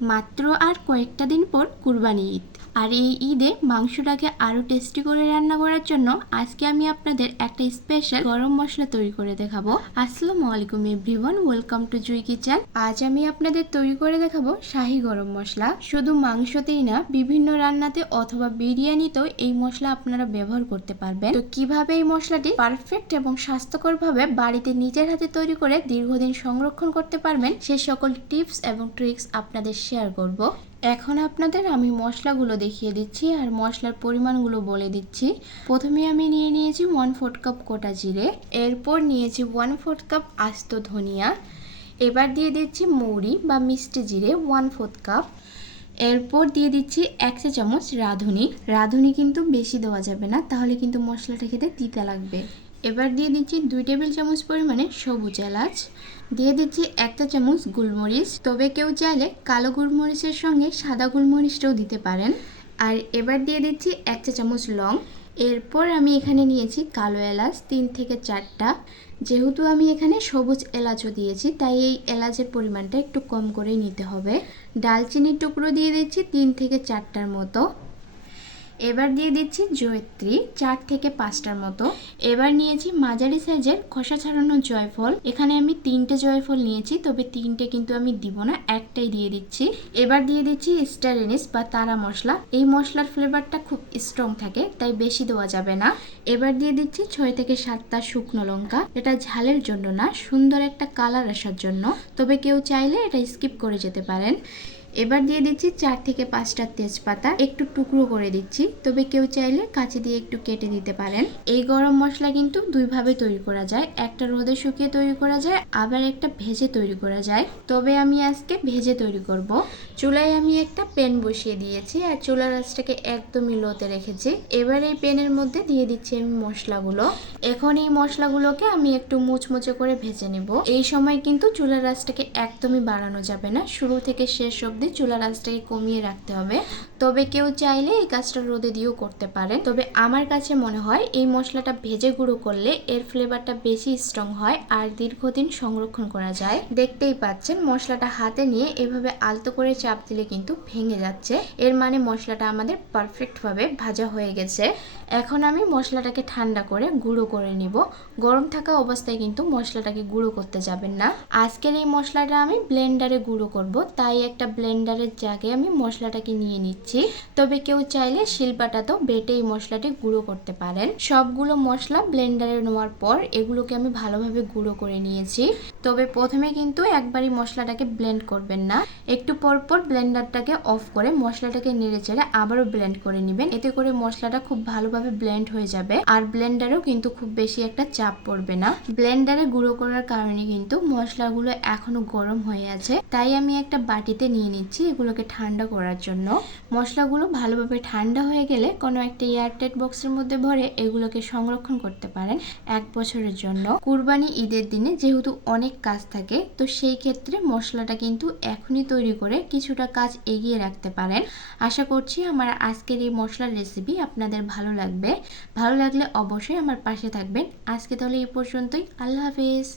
মাত্র আর কয়েকটা দিন পর কুরবানি ঈদ। আর এই ঈদে মাংসটাকে আরও টেস্টি করে রান্না করার জন্য আজকে আমি আপনাদের একটা স্পেশাল গরম মশলা তৈরি করে দেখাবো। আসসালামু আলাইকুম everyone, welcome to Jui kitchen. আজ আমি আপনাদের তৈরি করে দেখাবো শাহি গরম মশলা। শুধু মাংসতেই না, বিভিন্ন রান্নাতে অথবা বিরিয়ানিতেও এই মশলা আপনারা ব্যবহার করতে পারবেন। তো কিভাবে এই মশলাটি পারফেক্ট এবং স্বাস্থ্যকরভাবে বাড়িতে নিজের হাতে তৈরি করে দীর্ঘদিন সংরক্ষণ করতে পারবেন, সে সকল টিপস এবং ট্রিক্স আপনাদের শেয়ার করব। এখন আপনাদের আমি মশলাগুলো দেখিয়ে দিচ্ছি আর মশলার পরিমাণগুলো বলে দিচ্ছি। প্রথমে আমি নিয়েছি 1/4 কাপ গোটা জিরে, এরপর নিয়েছি 1/4 কাপ আস্ত ধনিয়া, এবার দিয়ে দিচ্ছি মৌরি বা মিষ্টি জিরে 1/4 কাপ, এরপর দিয়ে দিচ্ছি 1 চা চামচ রাঁধুনি কিন্তু বেশি দেওয়া যাবে না, তাহলে কিন্তু মশলাটা খেতে তিতা লাগবে। এবার দিয়ে দিচ্ছি 2 টেবিল চামচ পরিমাণে সবুজ এলাচ, দিয়ে দিচ্ছি 1 চা চামচ গোলমরিচ, তবে কেউ চাইলে কালো গোলমরিচের সঙ্গে সাদা গোলমরিচটাও দিতে পারেন। আর এবার দিয়ে দিচ্ছি 1 চা চামচ লং। এরপর আমি এখানে নিয়েছি কালো এলাচ 3 থেকে 4টা। যেহেতু আমি এখানে সবুজ এলাচও দিয়েছি, তাই এই এলাচের পরিমাণটা একটু কম করেই নিতে হবে। ডালচিনির টুকরো দিয়ে দিচ্ছি 3 থেকে 4টার মতো। এবার দিয়ে দিচ্ছি জয়িত্রী 4 থেকে 5টার মতো। এবার নিয়েছি মাঝারি সাইজের খোসা ছাড়ানো জয়ফল, এখানে আমি 3টে জয়ফল নিয়েছি, তবে 3টে কিন্তু আমি দিব না, একটাই দিয়ে দিচ্ছি। এবার দিয়ে দিচ্ছি স্টার এনিস বা তারা মশলা, এই মশলার ফ্লেভারটা খুব স্ট্রং থাকে, তাই বেশি দেওয়া যাবে না। এবার দিয়ে দিচ্ছি 6 থেকে 7টা শুকনো লঙ্কা, এটা ঝালের জন্য না, সুন্দর একটা কালার আসার জন্য, তবে কেউ চাইলে এটা স্কিপ করে যেতে পারেন। এবার দিয়ে দিচ্ছি 4 থেকে 5টা তেজপাতা, একটু টুকরো করে দিচ্ছি, তবে কেউ চাইলে কাঁচি দিয়ে একটু কেটে দিতে পারেন। এই গরম মশলা কিন্তু দুইভাবে তৈরি করা যায়, একটা রোদে শুকিয়ে তৈরি করা যায়, আবার একটা ভেজে তৈরি করা যায়, তবে আমি আজকে ভেজে তৈরি করব। চুলায় আমি একটা প্যান বসিয়ে দিয়েছি আর চুলার আঁচটাকে একদমই লোতে রেখেছি। এবার এই প্যানের মধ্যে দিয়ে দিচ্ছি আমি মশলাগুলো। এখন এই মশলাগুলোকে আমি একটু মুচমুচে করে ভেজে নেব। এই সময় কিন্তু চুলার আঁচটাকে একদমই বাড়ানো যাবে না, শুরু থেকে শেষ অবধি চুলার আঁচটাকে কমিয়ে রাখতে হবে। তবে কেউ চাইলে এই কাজটা রোদে দিয়েও করতে পারে, তবে আমার কাছে মনে হয় এই মশলাটা ভেজে গুঁড়ো করলে এর ফ্লেভারটা বেশি স্ট্রং হয় আর দীর্ঘদিন সংরক্ষণ করা যায়। দেখতেই পাচ্ছেন মশলাটা হাতে নিয়ে এভাবে আলতো করে চাপ দিলে কিন্তু ভেঙে যাচ্ছে, এর মানে মশলাটা আমাদের পারফেক্টভাবে ভাজা হয়ে গেছে। এখন আমি মশলাটাকে ঠান্ডা করে গুঁড়ো করে নিব। গরম থাকা অবস্থায় কিন্তু মশলাটাকে গুঁড়ো করতে যাবেন না। আজকের এই মশলাটা আমি ব্লেন্ডারে গুঁড়ো করব, তাই একটা ব্লেন্ডারের জায়গায় আমি মশলাটাকে নিয়ে নিচ্ছি, তবে কেউ চাইলে শিলপাটাতেও বেটে এই মশলাটি গুঁড়ো করতে পারেন। সবগুলো মশলা ব্লেন্ডারে নেওয়ার পর এগুলোকে আমি ভালোভাবে গুঁড়ো করে নিয়েছি, তবে প্রথমে কিন্তু একবারই মশলাটাকে ব্লেন্ড করবেন না, একটু পর পর ব্লেন্ডারটাকে অফ করে মশলাটাকে নেড়ে চেড়ে আবারও ব্লেন্ড করে নেবেন, এতে করে মশলাটা খুব ভালোভাবে ব্লেন্ড হয়ে যাবে আর ব্লেন্ডারেও কিন্তু খুব বেশি একটা চাপ পড়বে না। ব্লেন্ডারে গুঁড়ো করার কারণে কিন্তু মশলাগুলো এখনো গরম হয়ে আছে, তাই আমি একটা বাটিতে নিয়ে নিচ্ছি এগুলোকে ঠান্ডা করার জন্য। মশলাগুলো ভালোভাবে ঠান্ডা হয়ে গেলে কোনো একটা এয়ারটাইট বক্সের মধ্যে ভরে এগুলোকে সংরক্ষণ করতে পারেন 1 বছরের জন্য। কুরবানি ঈদের দিনে যেহেতু অনেক কাজ থাকে, তো সেই ক্ষেত্রে মশলাটা কিন্তু এখনই তৈরি করে কিছুটা কাজ এগিয়ে রাখতে পারেন। আশা করছি আমার আজকের এই মশলার রেসিপি আপনাদের ভালো লাগবে। ভালো লাগলে অবশ্যই আমার পাশে থাকবেন। আজকে তাহলে এই পর্যন্তই, আল্লাহ হাফেজ।